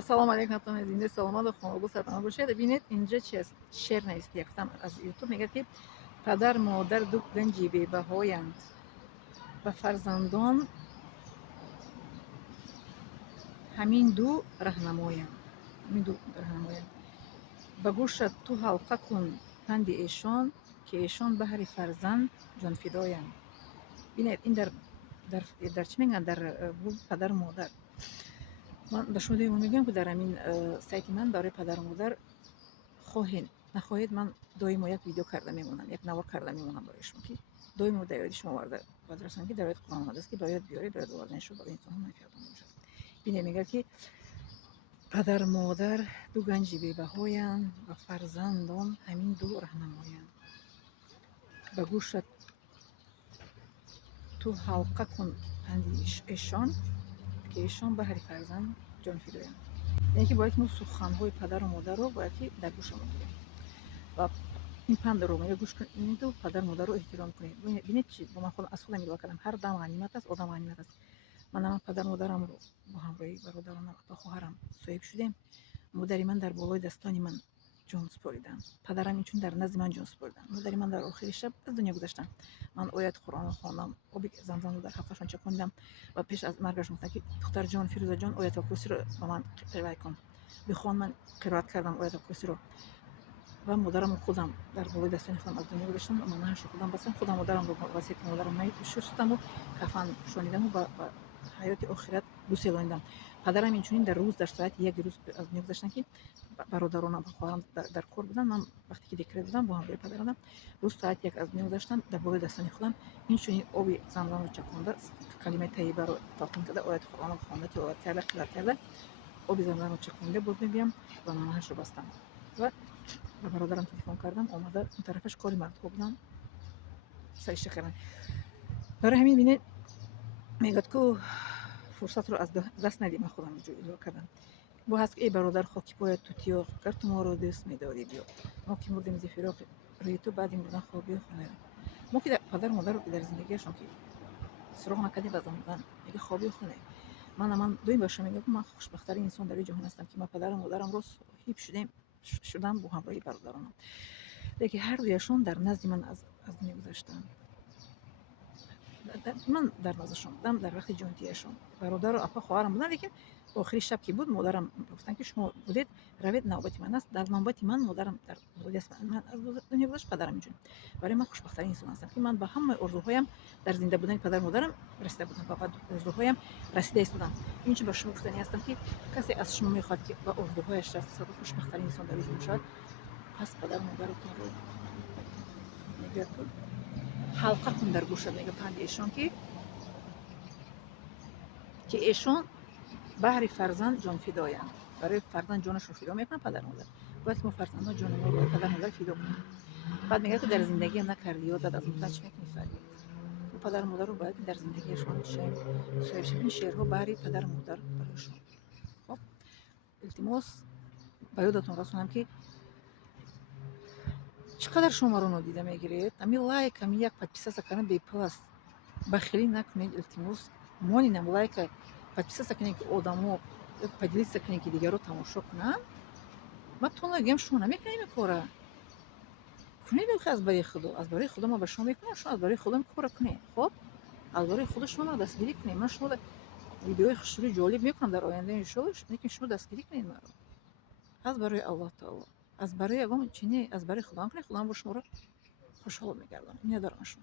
Assalomu alaykum hammaga, zinde salomat va xonobod sarband бошед. Бинед инҷа чи аст? Шеър нависид яктам аз ютуб. Мегӯяд ки падар модар ду ганҷи бебаҳоянд, ба фарзандон ҳамин ду раҳнамоянд. Ба гӯшат ту ҳалқа кун панди эшон, ки эшон баҳри фарзанд ҷонфидоянд. Бинед ин дар чӣ мегӯянд? Дар падару модар. من به شما دیگه میگم که در همین سایت من برای پدر و مادر خواهید نخواهید من دائم یک ویدیو کرده میمونم، یک نوار کرده میمونم برای شما که دائم در یاد شما وارد رسانم که در یاد قرآن آمده است که باید بیارید باید آوردن شو برای انسان هم منفعت باشد. ببینید میگه که پدر مادر دو گنج بی‌بهایند و فرزندان همین دو راهنمایند. به گوشت تو حلقه کن پند ایشان که ایشان بهر فرزند جان فدایند. یعنی که باید ما سخن‌های پدر و مادر رو باید که در گوش ما بگیریم و این پند رو ما گوش کنیم و پدر و مادر رو احترام کنیم. ببینید چی با من خودم از خودم میگم کردم هر دم غنیمت است، آدم غنیمت است. من پدر و مادرم رو با همراهی برادرانم و خواهرم صاحب شدیم. مادر من در بالای دستان من جان سپاریدن، پدرم اینچون در نزد من جان سپاریدن. مادر من در آخر شب از دنیا گذشتن. من آیت قرآن خواندم، آب زمزم رو در حلقشون چکاندم و پیش از مرگشون گفتن که دختر جان فیروزه جان آیت کرسی رو با من قرائت کن. بخوان من قرائت کردم آیت کرسی رو و مادرم خودم در بالای دستان خودم از دنیا گذشتن و من هرچی خودم بستم خودم مادرم رو وصیت مادرم شستم و کفن شونیدم و با حیات آخرت بوسیداندم. پدرم اینچنین در روز در ساعت یک روز از دنیا گذشتن که برادرانم و خواهرم در کار بودن. من وقتی که دکرت بودم با همراه پدرم روز ساعت یک از دنیا گذشتن. در بالای دستان خودم اینچنین آب زمزم رو چکانده، کلمه طیبه رو تلقین کرده، آیت قرآن رو خوانده، تلاوت کرده، قرائت کرده، آب زمزم رو چکانده. باز میگم و نمازش رو بستم و به برادرم تلفن کردم آمده. اون طرفش کاری مردها بودن سرش کردن. برای همین ببینید میگه که فرصت رو از دست ندیم. من خودم جو اجرا کردم. با هست که ای برادر خاکی پایت تو تیاق گر تو ما رو دست میداری بیا. ما که مردیم زی فراق روی تو بعد این مردن خوابی خونه. ما که پدر مادر رو که در زندگیشون که سراغ نکردیم و زندگان میگه خوابی خونه. من دویم باشه میگم من خوشبخت‌ترین انسان در جهان هستم که من پدر و مادرم رو صاحب شدم با همراهی برادرانم. دیگه هر دویشون در نزد من از دنیا گذشتن. من در نزدشون بودم در وقت جوانیشون. برادر و اپا خواهرم بودن. لیکن آخری شب که بود مادرم گفتن که شما بودید روید نوبت من است. در نوبت من مادرم در بالای دست من از دنیا گذشت. پدرم اینجوری. برای من خوشبخت‌ترین انسان هستم که من به همه آرزوهایم در زنده بودن پدر مادرم رسیده بودم و بعد آرزوهایم رسیده ایستادم. اینجوری به شما گفتنی هستم که کسی از شما میخواد که به آرزوهایش رسیده و خوشبخت‌ترین انسان در جهان شود، پس پدر مادرتون رو نگاه کن. حلقه کن در گوشت میگه پند ایشان که ایشان بهر فرزند جان فدایند. برای فرزند جانشون فدا میکنن پدر مادر. باید که ما فرزندان جان ما رو پدر مادر فدا کنیم. بعد میگه که در زندگی هم نکردی یا بعد از مردن چی میکنی فریاد. و پدر مادر رو باید در زندگیشون صاحب شیم. این شعرها برای پدر مادر برایشون. خب التماس به یادتون رسونم که چقدر شما رو نادیده میگیرید. همین لایک همین یک подписаться کردن بی پلاس بخیلی نکنید. التماس مانینم لایک подписаться کنید که آدمو поделиться کنید که دیگه رو تماشا کنن. من تو نگم شما نمیکنید این کارا. کنید از برای خدا. از برای خدا ما به شما میکنم. شما از برای خدا کار کنید. خب از برای خود شما دستگیری کنید. من شما ویدیوهای خیلی جالب میکنم در آینده ان شاء الله. لیکن شما دستگیری کنید مرا. از برای الله تعالی. از برای اگه چنین از برای خدا کنید. خدا با شما رو خوشحال میگردونه. این دارم شما.